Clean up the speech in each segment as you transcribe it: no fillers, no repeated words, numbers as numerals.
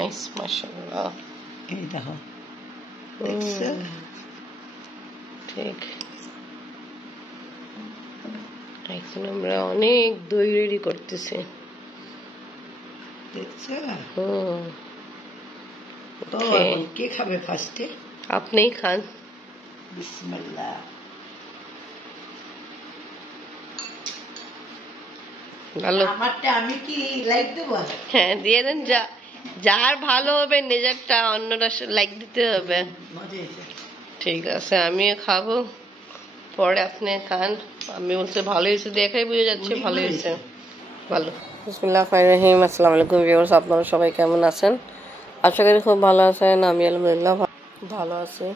Nice মাশাআল্লাহ। এই দেখো ঠিক, এখন আমরা অনেক দই রেডি করতেছি, দেখছো? তো Okay. এখন কে খাবে ফার্স্টে? আপনিই খান। বিসমিল্লাহ। ভালো, আমারটা আমি কি লাইক দেবো? হ্যাঁ দিয়ে দেন, যার ভালো হবে নিজেরটা অন্যরা লাইক দিতে হবে। মজা হয়েছে। ঠিক আছে, আমিও খাবো, পরে আপনি খান। আমি বলছি ভালো হয়েছে, দেখাই বুঝে যাচ্ছে ভালো হয়েছে। ভালো। বিসমিল্লাহির রহমানির রহিম। আসসালামু আলাইকুম ভিউয়ার্স, আপনারা সবাই কেমন আছেন? আশা করি খুব ভালো আছেন। আমি আলহামদুলিল্লাহ ভালো আছি।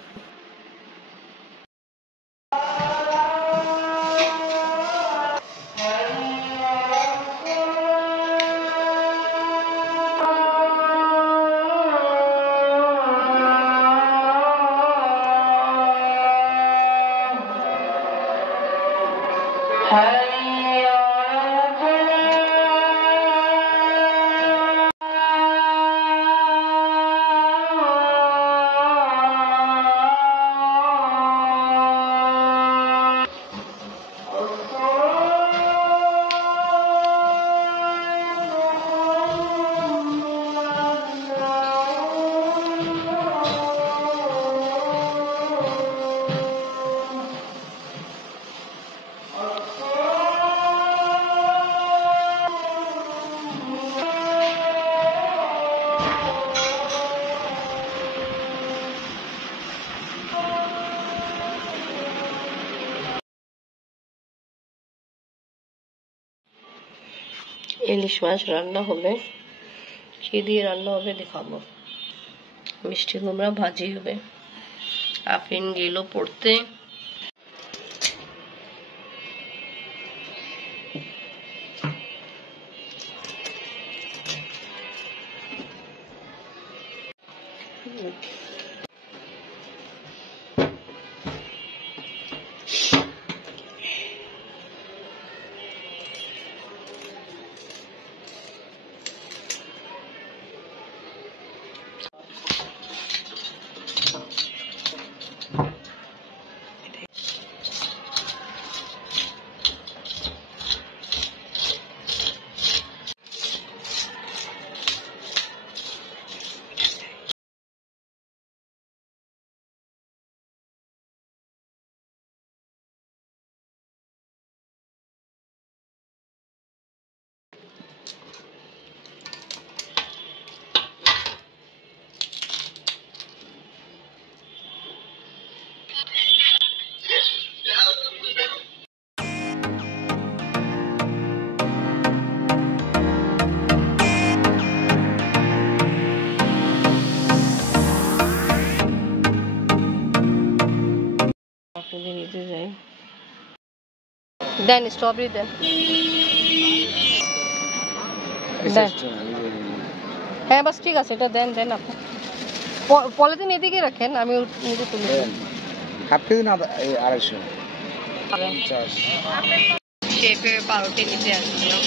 ইলিশ মাছ রান্না হবে, কি দিয়ে রান্না হবে দেখাবো। মিষ্টি কুমড়া ভাজি হবে। আফরিন গেল পড়তে। নিতে যাই, দেন স্ট্রবেরি দেন, হ্যাঁ বাস ঠিক আছে, এটা দেন দেন। আপনি পলিথিন এদিকে রাখেন, আমি নিজে তুলে হাফ কেজি না 250 শেপে পাউরুটি নিতে আসছিলাম।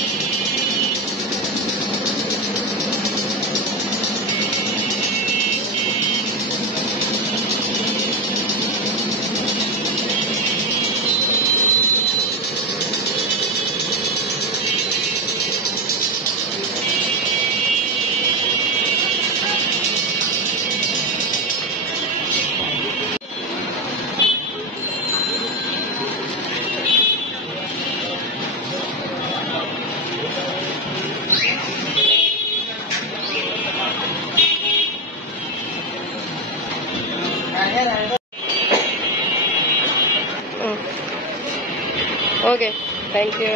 ওকে, থ্যাংক ইউ।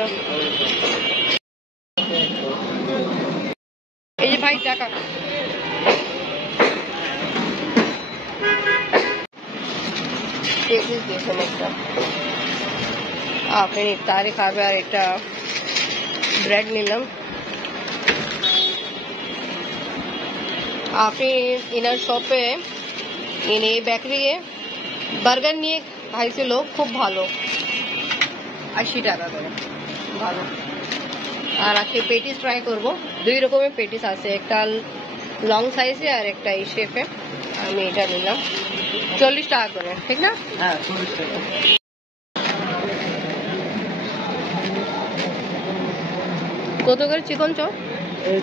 এই যে ভাই টাকা, দেখুন একটা আপনি ইফতারি খাবে, আর একটা ব্রেড নিলাম। আপনি ইনার শপে ইনি বেকারি বার্গার নিয়ে খাইছিল, খুব ভালো, 80 টাকা করে, ভালো। আর আজকে পেটিস ট্রাই করব। 2 রকমের পেটিস আছে, একটা লং সাইজে আর একটা এই শেপে আমি এটা নিলাম 40 টাকা করে, ঠিক না? হ্যাঁ 40 টাকা। কত করে চিকন চপ?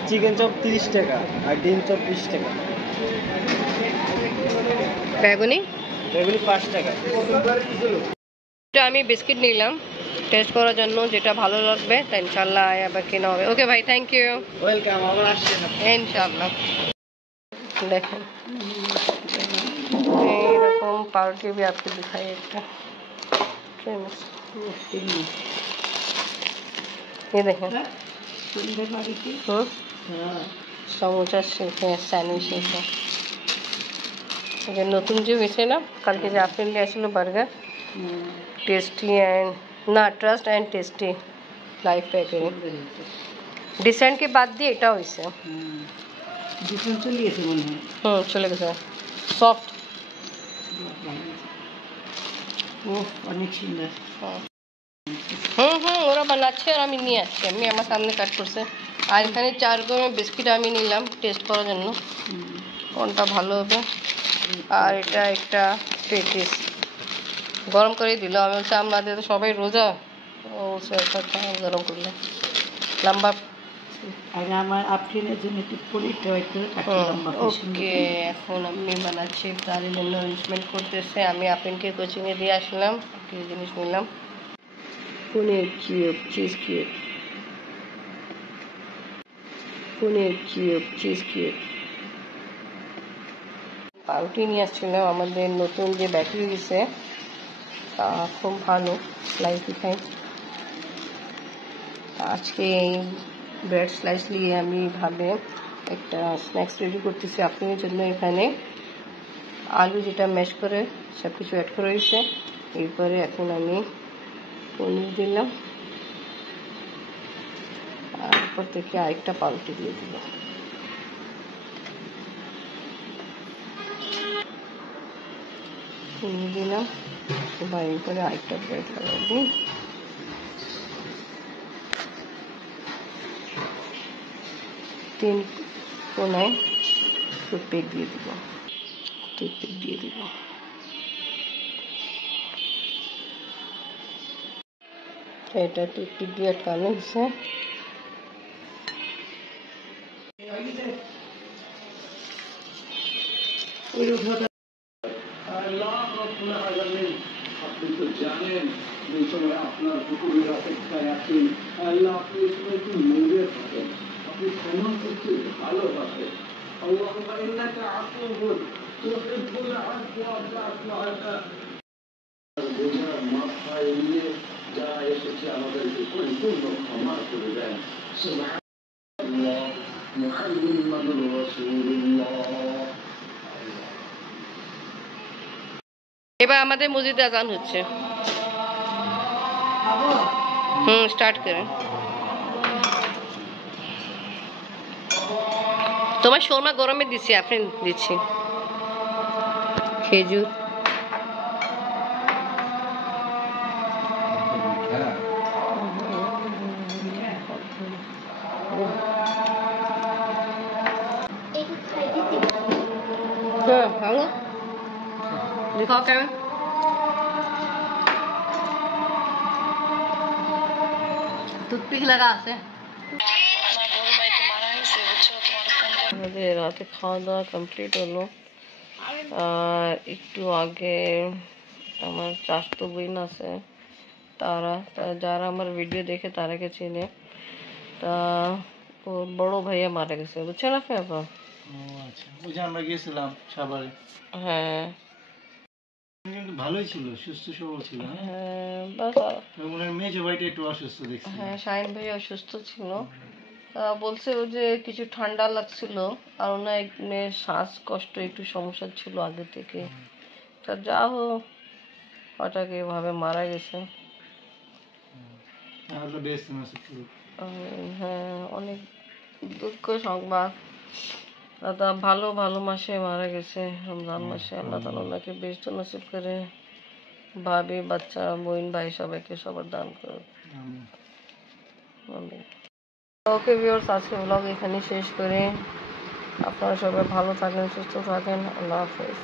চিকেন চপ 30 টাকা আর ডিম চপ 20 টাকা, বেগুনি এগুলি 5 টাকা। এটা আমি বিস্কিট নিলাম টেস্ট করার জন্য, যেটা ভালো লাগবে তা ইনশাল্লাহ আবার কেনা হবে। ওকে ভাই, থ্যাংক ইউ। ওয়েলকাম, আবার আসছেন। ইনশাল্লাহ। দেখেন এইরকম पाउरुटी भी आपको दिखाई একটা फेमस, ये देखें সুন্দর বাড়িতে। হ্যাঁ समोसा शेक है, सैंडविच शेक है। ये নতুন যে হয়েছে না, কালকে যে আপনি নিয়ে আসলো বার্গার, টেস্টি অ্যান্ড না ট্রাস্ট অ্যান্ড টেস্টি লাইফ প্যাকেরি ডিসেন্ট के बाद দিয়ে এটা হয়েছে। দুটো চলে গেছে মনে হয়। চলে গেছে সফট। অনেক সুন্দর। ওরা বানাচ্ছে আর আমি নিয়ে আসছি, আমি আমার সামনে কাট করছে। আর এখানে 4 রকমের বিস্কিট আমি নিলাম টেস্ট করার জন্য কোনটা ভালো হবে। আর এটা একটা পেটিস গরম করে দিল, আমি বলছি আমাদের তো সবাই রোজা, ও গরম করলে লম্বা। আর আমার আফরিনের জন্য একটু পরিটা একটু কাটলাম। ওকে, এখন আমি বানাচ্ছি তার জন্য অ্যারেঞ্জমেন্ট করতেছে। আমি আফরিনকে কোচিংয়ে দিয়ে আসলাম, কিছু জিনিস নিলাম। পনির কিউব, চিজ কিউব, পনির কিউব, চিজ কিউব। পাউরুটি নিয়ে আসছিলাম, আমাদের নতুন যে ব্যাটারি দিছে তা খুব ভালো, স্লাইসি খাই। আজকে এই ব্রেড স্লাইস নিয়ে আমি ভাবে একটা স্ন্যাক্স রেডি করতেছি আপনাদের জন্য। এখানে আলু যেটা ম্যাশ করে সব কিছু অ্যাড করে দিয়েছে, এরপরে এখন আমি পনির দিলাম আর উপর থেকে আরেকটা পাউরুটি দিয়ে দিল। পনির দিলাম, এবার এরপরে আরেকটা ব্রেড লাগাই দিই। তিন কোনায় টুথপিক দিয়ে দিব, টুথপিক দিয়ে দিব। এটা টুথপিক দিয়ে আটকানো হয়েছে। আপনি তো জানেন যে সময় আপনার পুকুরের অপেক্ষায় আছেন, আল্লাহ আপনি এই সময় একটু মজে থাকেন, আপনি ক্ষমা করতে ভালোবাসেন। আল্লাহুম্মা ইন্নাকা আফুউন তুহিব্বুল আফওয়া ফা'ফু আন্না। বোঝা মাথায় নিয়ে যারা এসেছে আমাদেরকে পরিপূর্ণ ক্ষমা করে দেন। সুবহানাল্লাহ মুহাম্মাদুর রাসূলুল্লাহ। এবার আমাদের মসজিদে আজান হচ্ছে। স্টার্ট করেন। তোমার শর্মা গরমে দিচ্ছি, আপনি দিচ্ছি খেজুর। ভালো दिखाओ क्या टूथपिक लगा আছে। আমাদের রাতে খাওয়া দাওয়া কমপ্লিট হলো। আর একটু আগে আমার চাচাতো বোন আছে, তারা যারা আমার ভিডিও দেখে তারাকে চেনে, তা ওর বড় ভাইয়া মারা গেছে, বুঝছেন আপনি? আপা আচ্ছা, ওই যে আমরা গিয়েছিলাম সাভারে। হ্যাঁ কিন্তু ভালোই ছিল, সুস্থ সবল ছিল। হ্যাঁ বাস। ওনার মেজো ভাইটা একটু অসুস্থ দেখছি। হ্যাঁ শাহিন ভাই অসুস্থ ছিল, বলছে ও যে কিছু ঠান্ডা লাগছিল আর ওনার শ্বাসকষ্ট একটু সমস্যা ছিল আগে থেকে। তা যা হোক হঠাৎ এভাবে মারা গেছে। হ্যাঁ অনেক দুঃখ সংবাদ। দাদা ভালো ভালো মাসে মারা গেছে, রমজান মাসে। আল্লাহ তাআলা ওনাকে বেহেশত নসিব করে, ভাবি বাচ্চা বোন ভাই সবাইকে সবার দান করুন। ওকে ভিউয়ার্স, আজকে ব্লগ এখানে শেষ করে আপনারা সবাই ভালো থাকেন, সুস্থ থাকেন। আল্লাহ হাফেজ।